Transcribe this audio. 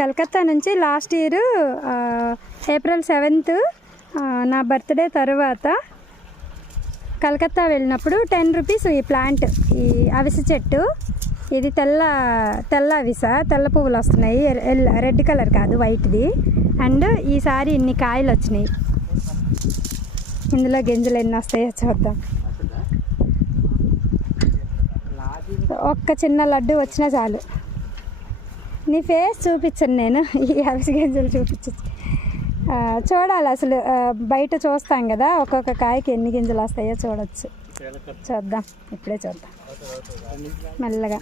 కలకత్తా నుంచి last year April 7th నా birthday తర్వాత కలకత్తా వెళ్ళినప్పుడు 10 రూపీస్ ఈ ప్లాంట్, ఈ అవిసె చెట్టు. ఇది తెల్ల అవిస, తెల్ల పువ్వులు వస్తున్నాయి, రెడ్ కలర్ కాదు వైట్ది. అండ్ ఈసారి ఇన్ని కాయలు వచ్చినాయి. ఇందులో గింజలు ఎన్ని వస్తాయో చూద్దాం. ఒక్క చిన్న లడ్డు వచ్చినా చాలు. నీ ఫేస్ చూపించను నేను, ఈ అవిసె గింజలు చూపించు. చూడాలి అసలు, బయట చూస్తాం కదా ఒక్కొక్క కాయకి ఎన్ని గింజలు వస్తాయో చూడవచ్చు. చూద్దాం, ఇప్పుడే చూద్దాం మెల్లగా.